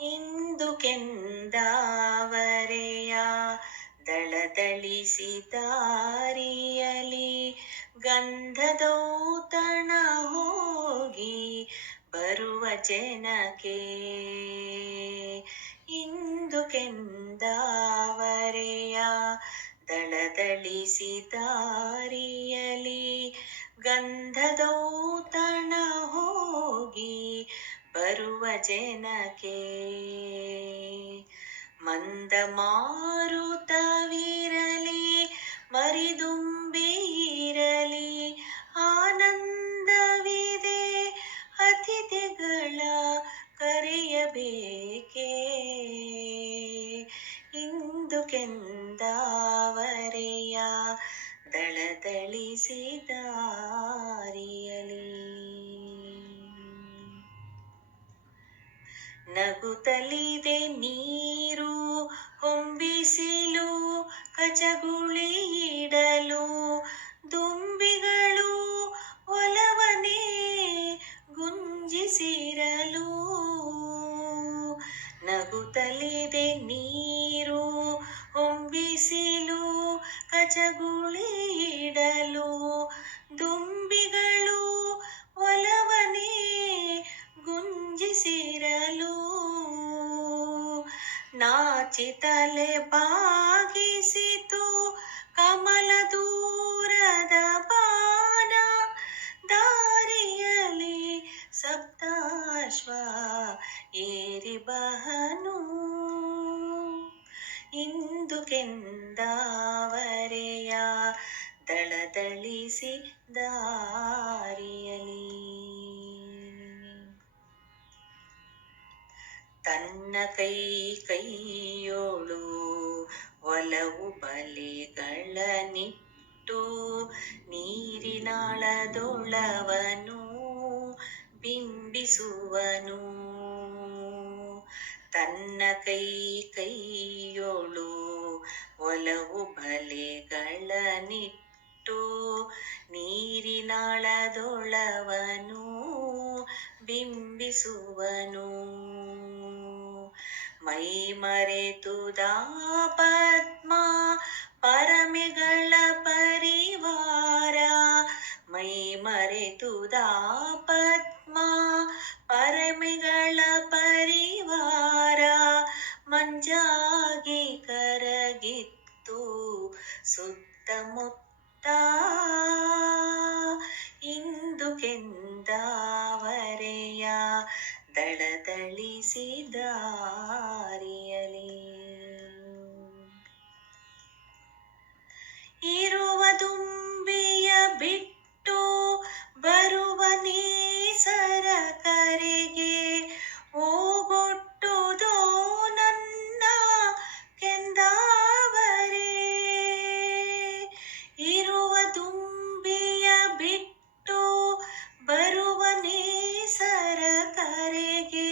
ಇಂದು ಕೆಂದಾವರೆಯ ದಳದಳಿಸಿ ದಾರಿಯಲಿ ಗಂಧದೌತಣ ಹೋಗಿ ಬರುವ ಜನಕ್ಕೆ. ಇಂದು ಕೆಂದಾವರೆಯ ದಳದಳಿಸಿ ದಾರಿಯಲಿ ಗಂಧದೌತಣ ಹೋಗಿ ಬರುವ ಜನಕ್ಕೆ. ಮಂದ ಮಾರುತವಿರಲಿ ಮರಿದುಂಬಿ ಇರಲಿ ಆನಂದವಿದೆ ಅತಿಥಿಗಳ ಕರೆಯಬೇಕೇ. ಇಂದು ಕೆಂದಾವರೆಯ ದಳದಳಿಸಿ ದಾರಿಯಲಿ ನಗುತ್ತಲಿದೆ ನೀರು ಹೊಂಬಿಸಿಲು ಕಚಗುಳಿಯಿಡಲು ದುಂಬಿಗಳು ಒಲವನೇ ಗುಂಜಿಸಿರಲು. ನಗುತ್ತಲಿದೆ ನೀರು ಹೊಂಬಿಸಿಲು ಕಚಗುಳಿಯಿಡಲು ದುಂಬಿಗಳು ಒಲವನೇ ಗುಂಜಿಸಿರಲು. ನಾಚಿತಲೆ ಬಾಗಿಸಿತು ಕಮಲ ದೂರದ ಬಾನ ದಾರಿಯಲಿ ಸಪ್ತಾಶ್ವ ಏರಿ ಬಹನು. ಇಂದು ಕೆಂದಾವರೆಯ ದಳದಳಿಸಿ ದಾರಿಯಲಿ ತನ್ನ ಕೈಯೋಳು ಒಲವು ಬಲೆಗಳನ್ನಿಟ್ಟು ನೀರಿನಾಳದೊಳವನು ಬಿಂಬಿಸುವನು. ತನ್ನ ಕೈಯೋಳು ಒಲವು ಬಲೆಗಳನ್ನಿಟ್ಟು ನೀರಿನಾಳದೊಳವನು ಬಿಂಬಿಸುವನು. ಮೈ ಮರೆತುದಾ ಪದ್ಮ ಪರಮೆಗಳ ಪರಿವಾರ. ಮೈ ಮರೆತುದಾ ಪದ್ಮ ಪರಮೆಗಳ ಪರಿವಾರ. ಮಂಜಾಗಿ ಕರಗಿತ್ತು ಸುತ್ತಮುತ್ತ. ಇಂದು ಕೆಂದಾವರೆಯ ದಳದಳಿಸಿ ದಾರಿಯಲಿ ಇರುವ ದುಂಬಿಯ ಬಿಟ್ಟು ಬರುವ ನೇಸರ ಕರೆಗೆ ಓಗೊಟ್ಟುದೋ ನನ್ನ ಕೆಂದಾವರೆ. ಇರುವ ದುಂಬಿಯ ಬಿಟ್ಟು ಬರುವ ನೇಸರ ಕರೆಗೆ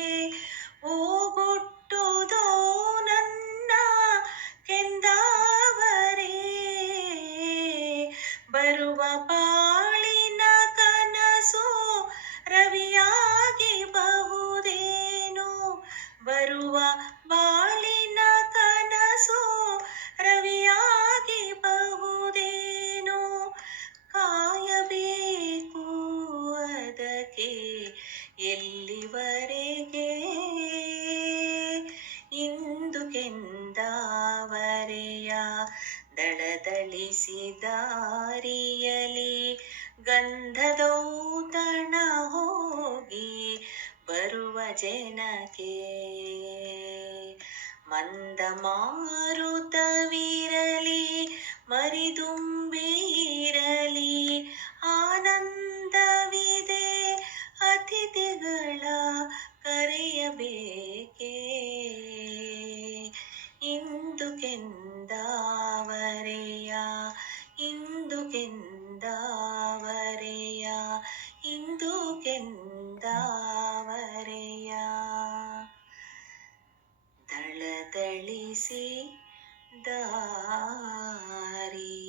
ಓಗೊಟ್ಟುದೋ ನನ್ನ ಕೆಂದಾವರೆ. ಬರುವ ಬಾಳಿನ ಕನಸು ರವಿಯಾಗಿ ಬಹುದೇನು. ಬರುವ ಬಾಳಿನ ಕನಸು ರವಿಯಾಗಿ ಬಹುದೇನು. ಕಾಯಬೇಕು ಅದಕ್ಕೆ ಎಲ್ಲಿವರೆಗೆ. ಇಂದು ಕೆಂದಾವರೆಯ ದಳದಳಿಸಿ ದಾರಿಯಲಿ ಗಂಧದೌತಣ ಹೋಗಿ ಬರುವ ಜನಕ್ಕೆ. ಮಂದ ಮಾರುತವಿರಲಿ ಮರಿದುಂಬಿ ಇರಲಿ ಆನಂದವಿದೆ ಅತಿಥಿಗಳ ಕರೆಯಬೇಕೇ. ಇಂದು ಕೆಂದಾವರೆಯ ಇಂದು ಕೆಂದಾವರೆಯ ಇಂದು ಕೆಂದಾವರೆಯ ದಳದಳಿಸಿ ದಾರಿ.